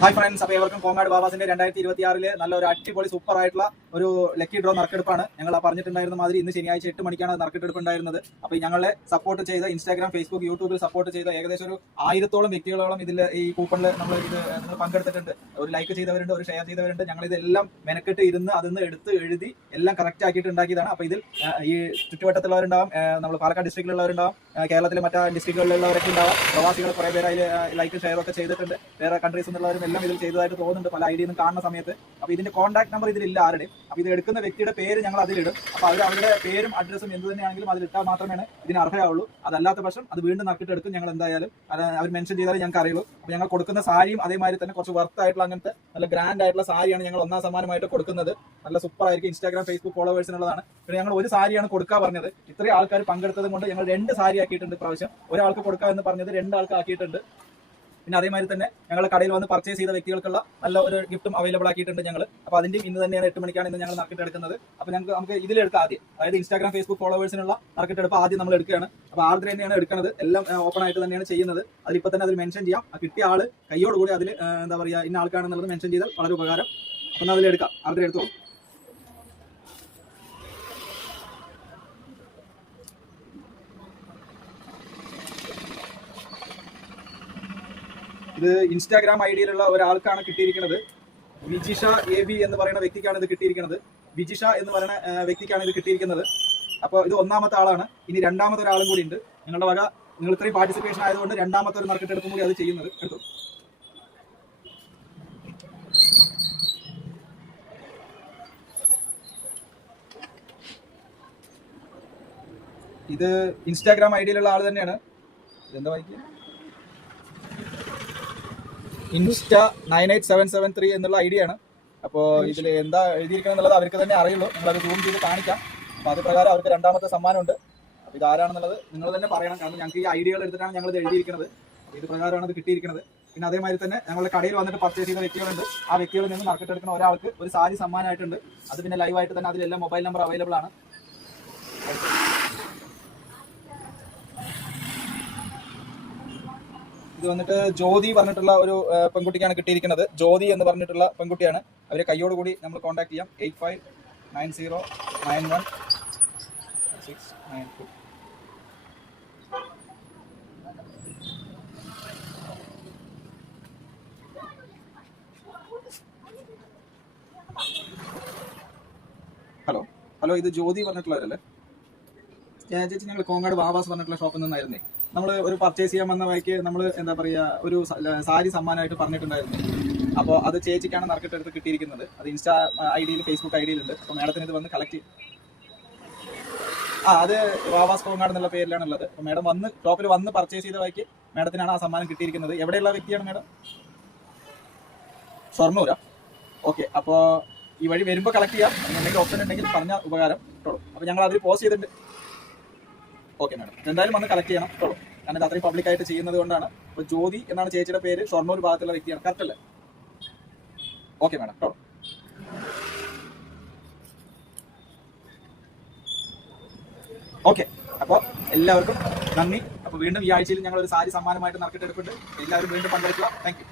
Hi friends, അപ്പോൾ ഏവർക്കും കോങ്ങാട് ബാബാസിന്റെ 2026 നല്ല ഒരു അടിപൊളി സൂപ്പർ ആയിട്ടുള്ള ഒരു ലക്കി ഡ്രോ നറുക്കെടുപ്പാണ്. ഞങ്ങൾ പറഞ്ഞിട്ടുണ്ടായിരുന്ന മാതിരി ഇന്ന് ശനിയാഴ്ച 8 മണിക്കാണ് നറുക്കെടുപ്പ് ഉണ്ടായിരുന്നത്. അപ്പോൾ ഞങ്ങളെ സപ്പോർട്ട് ചെയ്ത ഇൻസ്റ്റാഗ്രാം, ഫേസ്ബുക്ക്, യൂട്യൂബിൽ സപ്പോർട്ട് ചെയ്ത ഏകദേശം ഒരു 1000-ഓളം വ്യക്തികളോളം ഇതിൽ ഈ കൂപ്പണിൽ നിങ്ങൾ പങ്കെടുത്തിട്ടുണ്ട്. ഒരു ലൈക്ക് ചെയ്തവരുണ്ട്, ഒരു ഷെയർ ചെയ്തവരുണ്ട്. ഞങ്ങൾ ഇതെല്ലാം മെനക്കെട്ട് ഇരുന്ന് അതിന്ന് എടുത്ത് എഴുതി എല്ലാം കറക്റ്റ് ആക്കിയിട്ട് ഉണ്ടാക്കിയതാണ്. അപ്പോൾ ഇതിൽ ഈ ചുറ്റുവട്ടത്തുള്ളവരുണ്ടാവും, നമ്മൾ പാലക്കാട് ഡിസ്ട്രിക്റ്റിലുള്ളവരുണ്ടാവും, കേരളത്തിലെ മറ്റു ഡിസ്ട്രിക്റ്റുകളിലുള്ളവരൊക്കെ ഉണ്ടാവും. പ്രവാസികൾ കുറേ പേര് അതിൽ ലൈക്ക് ഷെയർ ഒക്കെ ചെയ്തിട്ടുണ്ട്. വേറെ കൺട്രീസിൽ നിന്നുള്ളവരും എല്ലാം ഇതിൽ ചെയ്തതായിട്ട് തോന്നുന്നുണ്ട് പല ഐഡിയിൽ നിന്ന് കാണുന്ന സമയത്ത്. അപ്പോൾ ഇതിന്റെ കോൺടാക്ട് നമ്പർ ഇതിലില്ല ആരുടെയും. അപ്പോൾ ഇത് എടുക്കുന്ന വ്യക്തിയുടെ പേര് ഞങ്ങൾ അതിലിടും. അപ്പോൾ അവരുടെ പേരും അഡ്രസ്സും എന്ത് തന്നെയാണെങ്കിലും അതിലിട്ടാൽ മാത്രമേ ഇതിന് അർഹയാവുള്ളൂ. അതല്ലാത്ത പക്ഷം അത് വീണ്ടും നക്കിട്ട് എടുക്കും. ഞങ്ങൾ എന്തായാലും അവർ മെൻഷൻ ചെയ്താലേ ഞങ്ങൾക്ക് അറിയുള്ളൂ. അപ്പോൾ ഞങ്ങൾ കൊടുക്കുന്ന സാരിയും അതേമാതിരി തന്നെ കുറച്ച് വർത്ത് ആയിട്ടുള്ള അങ്ങനത്തെ നല്ല ഗ്രാൻഡ് ആയിട്ടുള്ള സാരിയാണ് ഞങ്ങൾ ഒന്നാം സമ്മാനമായിട്ട് കൊടുക്കുന്നത്. നല്ല സൂപ്പർ ആയിരിക്കും. ഇൻസ്റ്റാഗ്രാം, ഫേസ്ബുക്ക് ഫോളോവേഴ്സിനുള്ളതാണ്. പിന്നെ ഞങ്ങൾ ഒരു സാരിയാണ് കൊടുക്കാൻ പറഞ്ഞത്. ഇത്രയും ആൾക്കാർ പങ്കെടുത്തത് കൊണ്ട് ഞങ്ങൾ 2 സാരി ആക്കിയിട്ടുണ്ട്. പ്രാവശ്യം ഒരാൾക്ക് കൊടുക്കാം എന്ന് പറഞ്ഞത് 2 ആൾക്ക് ആക്കിയിട്ടുണ്ട്. പിന്നെ അതേമാതിരി തന്നെ ഞങ്ങൾ കടയിൽ വന്ന് പർച്ചേസ് ചെയ്ത വ്യക്തികൾക്കുള്ള നല്ല ഒരു ഗിഫ്റ്റും അവൈലബിൾ ആക്കിയിട്ടുണ്ട് ഞങ്ങൾ. അപ്പോൾ അതിന്റെയും ഇന്ന് തന്നെയാണ് 8 മണിക്കാണ് ഇന്ന് ഞങ്ങൾ നറുക്കിട്ട് എടുക്കുന്നത്. അപ്പോൾ നമുക്ക് ഇതിലെടുക്കാം ആദ്യം. അതായത് ഇൻസ്റ്റാഗ്രാം, ഫേസ്ബുക്ക് ഫോളോവേഴ്സിനുള്ള നറുക്കിട്ടെടുപ്പ് ആദ്യം നമ്മൾ എടുക്കുകയാണ്. അപ്പോൾ ആർദ്ര തന്നെയാണ് എടുക്കുന്നത്. എല്ലാം ഓപ്പൺ ആയിട്ട് തന്നെയാണ് ചെയ്യുന്നത്. അതിലിപ്പോൾ തന്നെ അതിൽ മെൻഷൻ ചെയ്യാം. ആ കിട്ടിയ ആള് കയ്യോടുകൂടി അതിൽ എന്താ പറയുക, ഇന്ന ആൾക്കാണെന്നുള്ളത് മെൻഷൻ ചെയ്താൽ വളരെ ഉപകാരം. അപ്പം അതിലെടുക്കാം. ആർദ്ര എടുത്തോളൂ. ഇത് ഇൻസ്റ്റാഗ്രാം ഐഡിയിലുള്ള ഒരാൾക്കാണ് കിട്ടിയിരിക്കുന്നത്. വിജിഷ AB എന്ന് പറയുന്ന വ്യക്തിക്കാണ് ഇത് കിട്ടിയിരിക്കുന്നത്. വിജിഷ എന്ന് പറയുന്ന വ്യക്തിക്കാണ് ഇത് കിട്ടിയിരിക്കുന്നത്. അപ്പോൾ ഇത് 1ാമത്തെ ആളാണ്. ഇനി 2ാമത്തെ ഒരാളും കൂടി ഉണ്ട്. നിങ്ങളുടെ വക നിങ്ങൾ ഇത്രയും പാർട്ടിസിപ്പേഷൻ ആയതുകൊണ്ട് 2ാമത്തെ ഒരു നറുക്കെടുപ്പും കൂടി അത് ചെയ്യുന്നത്. എടുത്തു. ഇത് ഇൻസ്റ്റാഗ്രാം ഐഡിയിലുള്ള ആൾ തന്നെയാണ്. ഇതെന്താ വായിക്കുക? ഇൻസ്റ്റ 98773 എന്നുള്ള ഐഡിയാണ്. അപ്പോൾ ഇതിൽ എന്താ എഴുതിയിരിക്കണം എന്നുള്ളത് അവർക്ക് തന്നെ അറിയുള്ളൂ. നിങ്ങളത് സൂം ചെയ്ത് കാണിക്കാം. അപ്പോൾ അത് പ്രകാരം അവർക്ക് 2ാമത്തെ സമ്മാനമുണ്ട്. അപ്പോൾ ഇതാരാണെന്നുള്ളത് നിങ്ങൾ തന്നെ പറയണം. കാരണം ഞങ്ങൾക്ക് ഈ ഐഡിയകൾ എടുത്തിട്ടാണ് ഞങ്ങൾ ഇത് എഴുതിയിരിക്കുന്നത്. ഇത് പ്രകാരമാണ് ഇത് കിട്ടിയിരിക്കുന്നത്. പിന്നെ അതേമാതിരി തന്നെ ഞങ്ങളുടെ കടയിൽ വന്നിട്ട് പർച്ചേസ് ചെയ്ത വ്യക്തികളുണ്ട്. ആ വ്യക്തികളിൽ നിന്ന് നറുക്കിട്ട് എടുക്കുന്ന ഒരാൾക്ക് ഒരു സാരി സമ്മാനമായിട്ടുണ്ട്. അത് പിന്നെ ലൈവായിട്ട് തന്നെ അതിലെല്ലാം മൊബൈൽ നമ്പർ അവൈലബിൾ ആണ്. ഇത് വന്നിട്ട് ജ്യോതി പറഞ്ഞിട്ടുള്ള ഒരു പെൺകുട്ടിക്കാണ് കിട്ടിയിരിക്കുന്നത്. ജ്യോതി എന്ന് പറഞ്ഞിട്ടുള്ള പെൺകുട്ടിയാണ്. അവരെ കയ്യോടുകൂടി നമ്മൾ കോൺടാക്ട് ചെയ്യാം. 859091 ഹലോ, ഇത് ജ്യോതി പറഞ്ഞിട്ടുള്ളവരല്ലേ? ചേച്ചി, ഞങ്ങൾ കോങ്ങാട് ബാബാസ് പറഞ്ഞിട്ടുള്ള ഷോപ്പിൽ നിന്നായിരുന്നേ. നമ്മൾ ഒരു പർച്ചേസ് ചെയ്യാൻ വന്ന വഴിക്ക് നമ്മൾ എന്താ പറയുക, ഒരു സാരി സമ്മാനമായിട്ട് പറഞ്ഞിട്ടുണ്ടായിരുന്നു. അപ്പോൾ അത് ചേച്ചിക്കാണ് നറുക്കിട്ടെടുത്ത് കിട്ടിയിരിക്കുന്നത്. അത് ഇൻസ്റ്റാ ഐഡിയിൽ, ഫേസ്ബുക്ക് ഐഡിയിലുണ്ട്. അപ്പോൾ മാഡത്തിന് ഇത് വന്ന് കളക്ട് ചെയ്യും. അത് ബാബാസ് കോങ്ങാട് എന്നുള്ള പേരിലാണുള്ളത്. അപ്പോൾ മാഡം വന്ന് ഷോപ്പിൽ വന്ന് പർച്ചേസ് ചെയ്ത വഴിക്ക് മാഡത്തിനാണ് ആ സമ്മാനം കിട്ടിയിരിക്കുന്നത്. എവിടെയുള്ള വ്യക്തിയാണ് മാഡം? ഷൊർണൂരാ? ഓക്കെ. അപ്പോൾ ഈ വഴി വരുമ്പോൾ കളക്ട് ചെയ്യാം. എന്തെങ്കിലും ഓപ്ഷൻ ഉണ്ടെങ്കിൽ പറഞ്ഞാൽ ഉപകാരം കേട്ടോ. അപ്പോൾ ഞങ്ങൾ അതിൽ പോസ്റ്റ് ചെയ്തിട്ടുണ്ട്. ഓക്കെ മാഡം, എന്തായാലും വന്ന് കളക്ട് ചെയ്യണം കേട്ടോ. കാരണം ഇത് അത്രയും പബ്ലിക്കായിട്ട് ചെയ്യുന്നത് കൊണ്ടാണ്. അപ്പോൾ ജ്യോതി എന്നാണ് ചേച്ചിയുടെ പേര്. ഷൊർണൂർ ഭാഗത്തുള്ള വ്യക്തിയാണ്. കറക്റ്റ് അല്ലേ? ഓക്കെ മാഡം കേട്ടോ. ഓക്കെ, അപ്പോൾ എല്ലാവർക്കും നന്ദി. അപ്പോൾ വീണ്ടും ഈ ആഴ്ചയിൽ ഞങ്ങൾ ഒരു സാരി സമ്മാനമായിട്ട് നറുക്കിട്ടെടുക്കുന്നുണ്ട്. എല്ലാവരും വീണ്ടും പങ്കെടുക്കുക. Thank you.